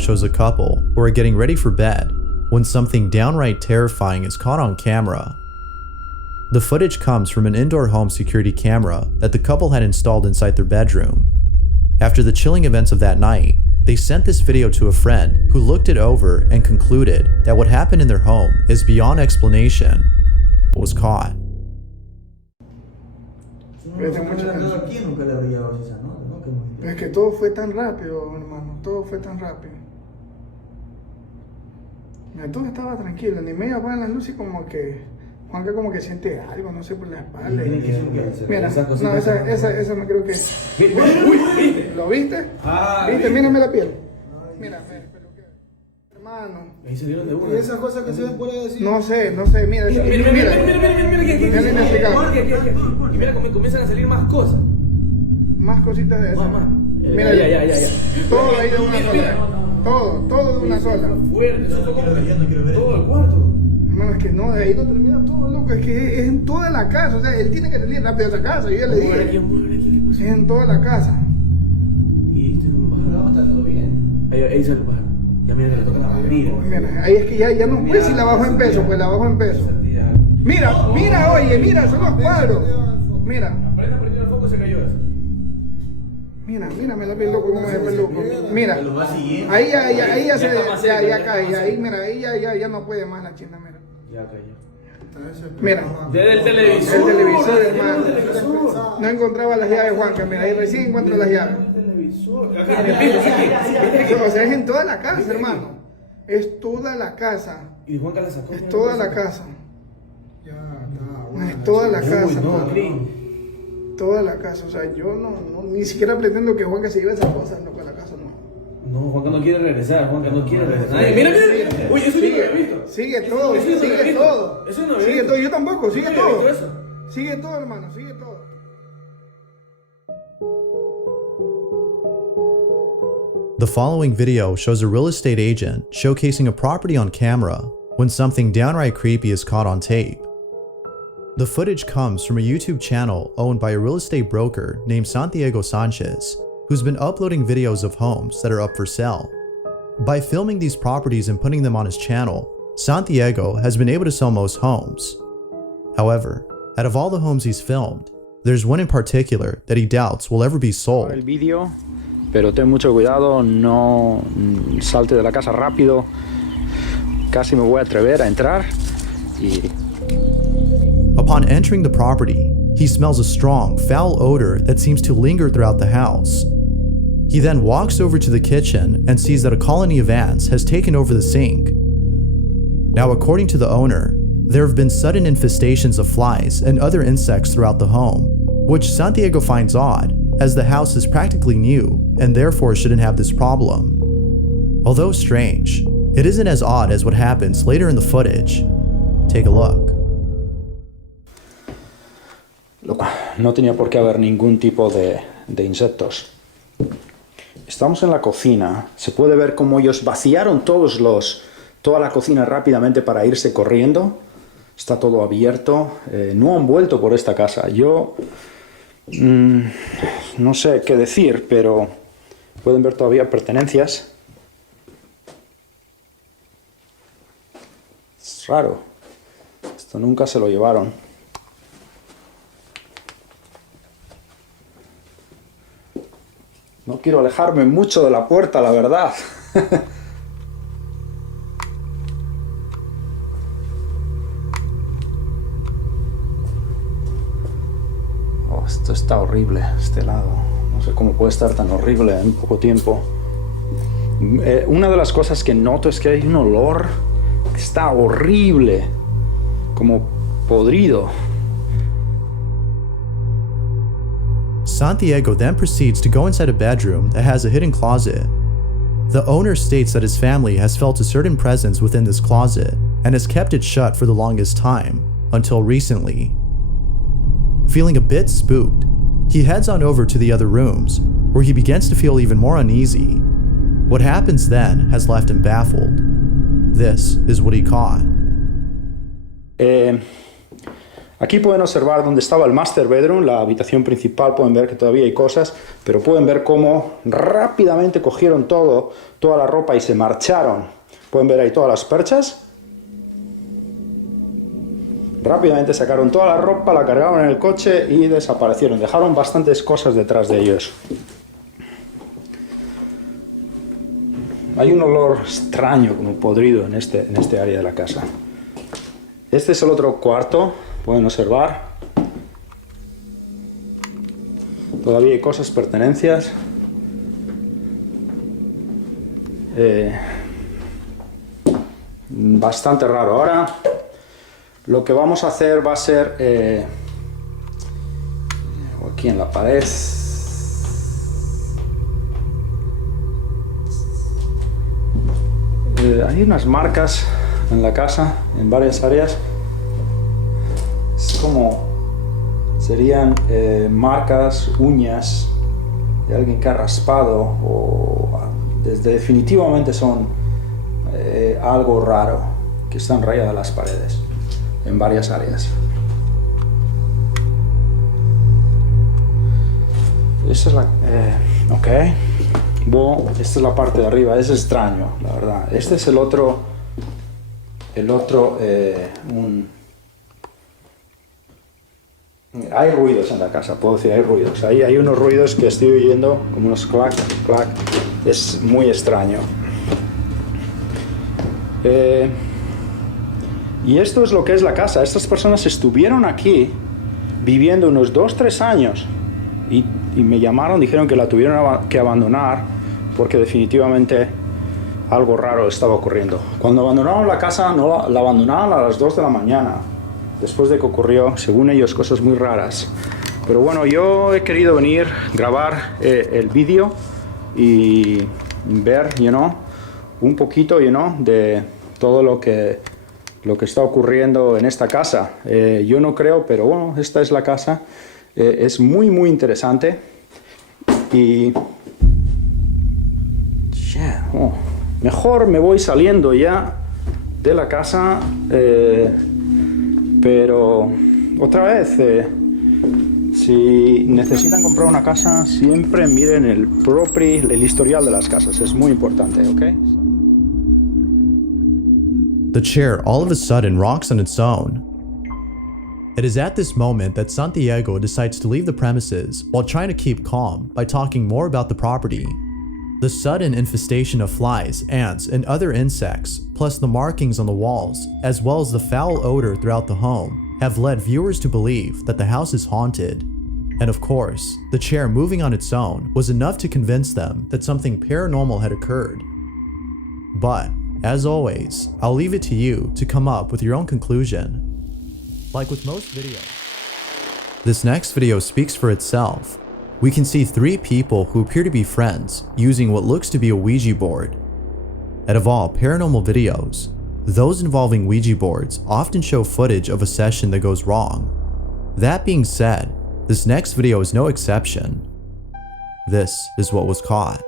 shows a couple who are getting ready for bed when something downright terrifying is caught on camera. The footage comes from an indoor home security camera that the couple had installed inside their bedroom. After the chilling events of that night, they sent this video to a friend who looked it over and concluded that what happened in their home is beyond explanation. Was caught. Es que todo fue tan rápido, hermano, todo fue tan rápido. Mira, todo estaba tranquilo, ni medio apagan las luces y como que Juanca como que siente algo, no sé, por la espalda. Mira, no, esa me creo que... Uy, ¿lo viste? ¿Viste? Mírame la piel. Mira, hermano. Ahí salieron de una. ¿Y esas cosas que se ven por ahí así? No sé, mira. Mira. Y mira cómo comienzan a salir más cosas. Más cositas de esas. Mira, ya. Todo ahí de una sola. Todo de una sola. Fuerte, eso fue como todo el cuarto. Hermano, es que no, de ahí no termina todo, loco. Es que es en toda la casa. O sea, él tiene que salir rápido a esa casa. Yo ya le dije. Es en toda la casa. Y este es un pájaro. Está todo bien. Ahí sale el pájaro. Ya mira que le toca la barriga. Mira, ahí es que ya no puede si la bajo en peso, pues la bajo en peso. Mira, oye, son los cuadros. Mira. Apenas prendió el foco se cayó eso. Mira, me la piel loco, como me ve loco. Mira, ahí ya se cae, ahí mira, ahí ya no puede más la china, mira. Ya cayó. Mira. Desde el televisor. El televisor, hermano. No encontraba las llaves, Juanca, mira, ahí recién encuentro las llaves. O sea, es en toda la casa, hermano. Es toda la casa. Y Juanca la sacó. Es toda la casa. Es toda la casa. Toda la casa, o sea, yo no ni siquiera pretendo que Juanca se lleve esas cosas, no, con la casa no. No, Juanca no quiere regresar, Mira. Uy, eso yo no había visto. Sigue todo. Eso no había Sigue visto. todo, yo tampoco, sigue todo. Eso. Sigue todo, hermano, sigue todo. The following video shows a real estate agent showcasing a property on camera when something downright creepy is caught on tape. The footage comes from a YouTube channel owned by a real estate broker named Santiago Sanchez, who's been uploading videos of homes that are up for sale. By filming these properties and putting them on his channel, Santiago has been able to sell most homes. However, out of all the homes he's filmed, there's one in particular that he doubts will ever be sold. El vídeo, pero ten mucho cuidado, no salte de la casa rápido. Casi me voy a atrever a entrar y... Upon entering the property, he smells a strong, foul odor that seems to linger throughout the house. He then walks over to the kitchen and sees that a colony of ants has taken over the sink. Now, according to the owner, there have been sudden infestations of flies and other insects throughout the home, which Santiago finds odd, as the house is practically new and therefore shouldn't have this problem. Although strange, it isn't as odd as what happens later in the footage. Take a look. No tenía por qué haber ningún tipo de insectos. Estamos en la cocina. Se puede ver cómo ellos vaciaron toda la cocina rápidamente para irse corriendo. Está todo abierto. No han vuelto por esta casa. Yo no sé qué decir, pero pueden ver todavía pertenencias. Es raro. Esto nunca se lo llevaron. No quiero alejarme mucho de la puerta, la verdad. Oh, esto está horrible, este lado. No sé cómo puede estar tan horrible en poco tiempo. Una de las cosas que noto es que hay un olor que está horrible, como podrido. Santiago then proceeds to go inside a bedroom that has a hidden closet. The owner states that his family has felt a certain presence within this closet and has kept it shut for the longest time, until recently. Feeling a bit spooked, he heads on over to the other rooms, where he begins to feel even more uneasy. What happens then has left him baffled. This is what he caught. Aquí pueden observar dónde estaba el master bedroom, la habitación principal. Pueden ver que todavía hay cosas, pero pueden ver cómo rápidamente cogieron toda la ropa y se marcharon. Pueden ver ahí todas las perchas. Rápidamente sacaron toda la ropa, la cargaron en el coche y desaparecieron. Dejaron bastantes cosas detrás de ellos. Hay un olor extraño, como podrido, en este área de la casa. Este es el otro cuarto, pueden observar. Todavía hay cosas, pertenencias. Bastante raro. Ahora lo que vamos a hacer va a ser aquí en la pared. Hay unas marcas en la casa, en varias áreas. Es como serían marcas, uñas de alguien que ha raspado, o definitivamente son algo raro que están rayadas las paredes en varias áreas. Esta es la ok. Bueno, esta es la parte de arriba. Es extraño, la verdad. Este es el otro hay ruidos en la casa, puedo decir, hay ruidos. Ahí hay unos ruidos que estoy oyendo, como unos clac, clac. Es muy extraño. Y esto es lo que es la casa. Estas personas estuvieron aquí viviendo unos 2-3 años y me llamaron, dijeron que la tuvieron que abandonar porque definitivamente algo raro estaba ocurriendo. Cuando abandonaron la casa, no la abandonaron a las 2 de la mañana, después de que ocurrió, según ellos, cosas muy raras. Pero bueno, yo he querido venir, grabar el vídeo y ver, un poquito, de todo lo que está ocurriendo en esta casa. Yo no creo, pero bueno, esta es la casa. Es muy, muy interesante. Y mejor me voy saliendo ya de la casa, pero otra vez, si necesitan comprar una casa, siempre miren el historial de las casas. Es muy importante, ¿ok? The chair all of a sudden rocks on its own. It is at this moment that Santiago decides to leave the premises while trying to keep calm by talking more about the property. The sudden infestation of flies, ants, and other insects, plus the markings on the walls, as well as the foul odor throughout the home, have led viewers to believe that the house is haunted. And of course, the chair moving on its own was enough to convince them that something paranormal had occurred. But, as always, I'll leave it to you to come up with your own conclusion. Like with most videos, this next video speaks for itself. We can see 3 people who appear to be friends using what looks to be a Ouija board. Out of all paranormal videos, those involving Ouija boards often show footage of a session that goes wrong. That being said, this next video is no exception. This is what was caught.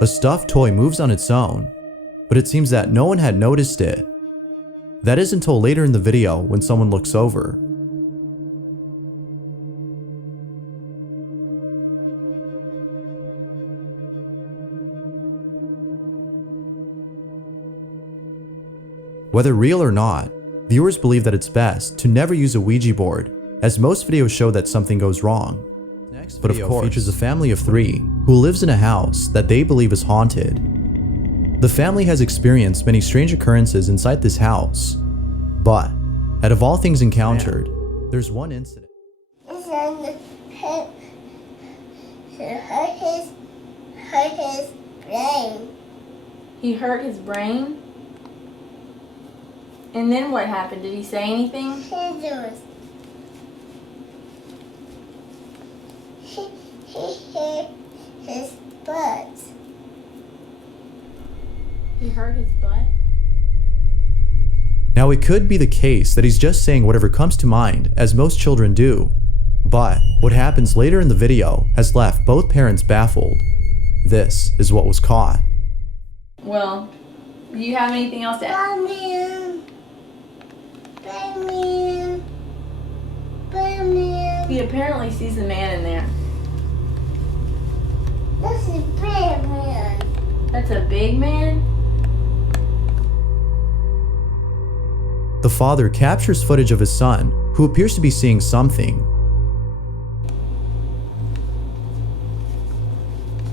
A stuffed toy moves on its own, but it seems that no one had noticed it. That is until later in the video when someone looks over. Whether real or not, viewers believe that it's best to never use a Ouija board, as most videos show that something goes wrong. But of course, features a family of 3 who lives in a house that they believe is haunted. The family has experienced many strange occurrences inside this house, but out of all things encountered, there's one incident. hurt his brain. He hurt his brain? And then what happened? Did he say anything? He hurt his butt. He hurt his butt? Now, it could be the case that he's just saying whatever comes to mind, as most children do. But what happens later in the video has left both parents baffled. This is what was caught. Well, do you have anything else to add? He apparently sees a man in there. That's a big man. That's a big man? The father captures footage of his son, who appears to be seeing something.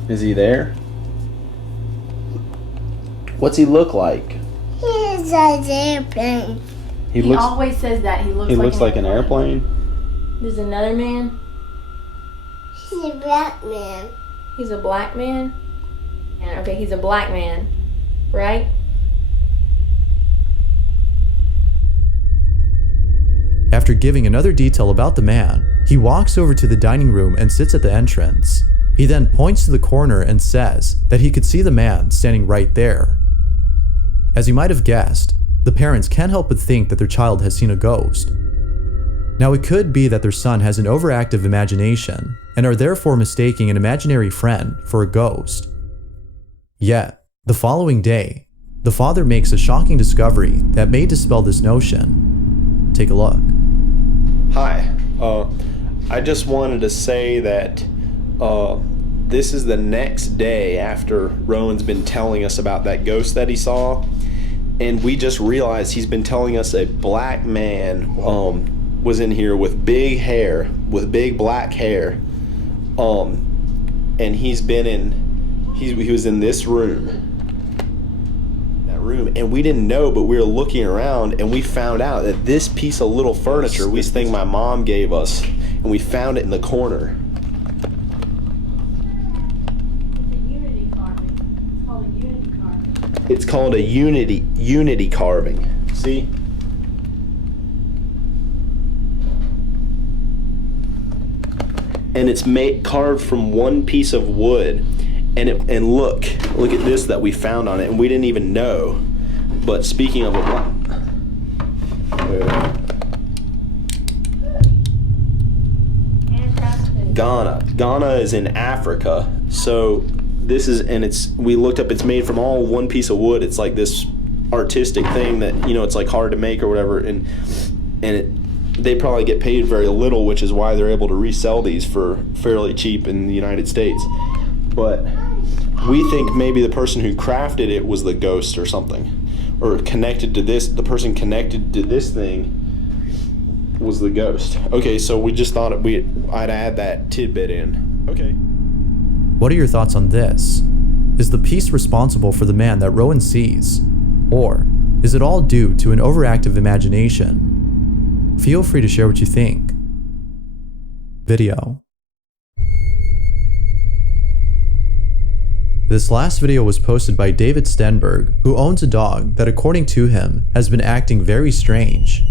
Is he there? What's he look like? He's an airplane. He always says that. He looks like an airplane. There's another man. He's a black man. He's a black man? Okay, he's a black man, right? After giving another detail about the man, he walks over to the dining room and sits at the entrance. He then points to the corner and says that he could see the man standing right there. As you might have guessed, the parents can't help but think that their child has seen a ghost. Now, it could be that their son has an overactive imagination and are therefore mistaking an imaginary friend for a ghost. Yet, the following day, the father makes a shocking discovery that may dispel this notion. Take a look. Hi, I just wanted to say that this is the next day after Rowan's been telling us about that ghost that he saw, and we just realized he's been telling us a black man was in here with big hair, with big black hair, and he was in this room, and we didn't know, but we were looking around and we found out that this piece of little furniture, this thing my mom gave us, and we found it in the corner. It's called a unity carving. See? And it's carved from one piece of wood. And look at this that we found on it, and we didn't even know. But speaking of Ghana is in Africa. So this is, and we looked up, it's made from all one piece of wood. It's like this artistic thing that, it's like hard to make or whatever, and they probably get paid very little, which is why they're able to resell these for fairly cheap in the United States. But we think maybe the person who crafted it was the ghost or something, or connected to this, the person connected to this thing was the ghost. Okay, so we just thought I'd add that tidbit in. Okay. What are your thoughts on this? Is the piece responsible for the man that Rowan sees? Or is it all due to an overactive imagination? Feel free to share what you think. Video. This last video was posted by David Stenberg, who owns a dog that, according to him, has been acting very strange.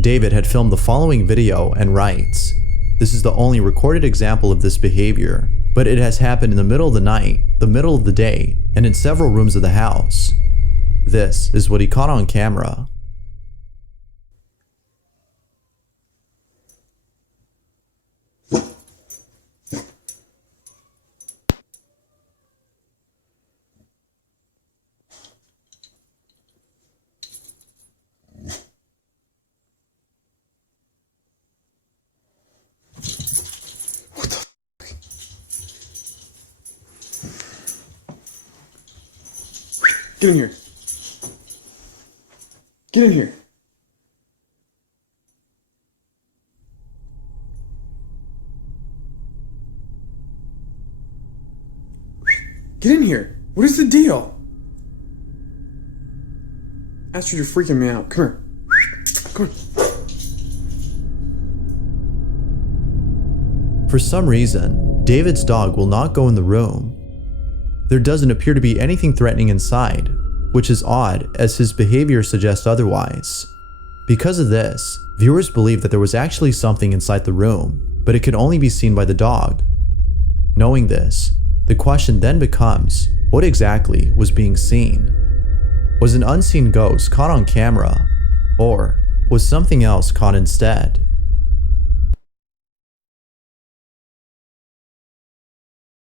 David had filmed the following video and writes, "This is the only recorded example of this behavior, but it has happened in the middle of the night, the middle of the day, and in several rooms of the house." This is what he caught on camera. Get in here. Get in here. Get in here. What is the deal? Astrid, you're freaking me out. Come here. Come here. For some reason, David's dog will not go in the room. There doesn't appear to be anything threatening inside, which is odd as his behavior suggests otherwise. Because of this, viewers believe that there was actually something inside the room, but it could only be seen by the dog. Knowing this, the question then becomes, what exactly was being seen? Was an unseen ghost caught on camera, or was something else caught instead?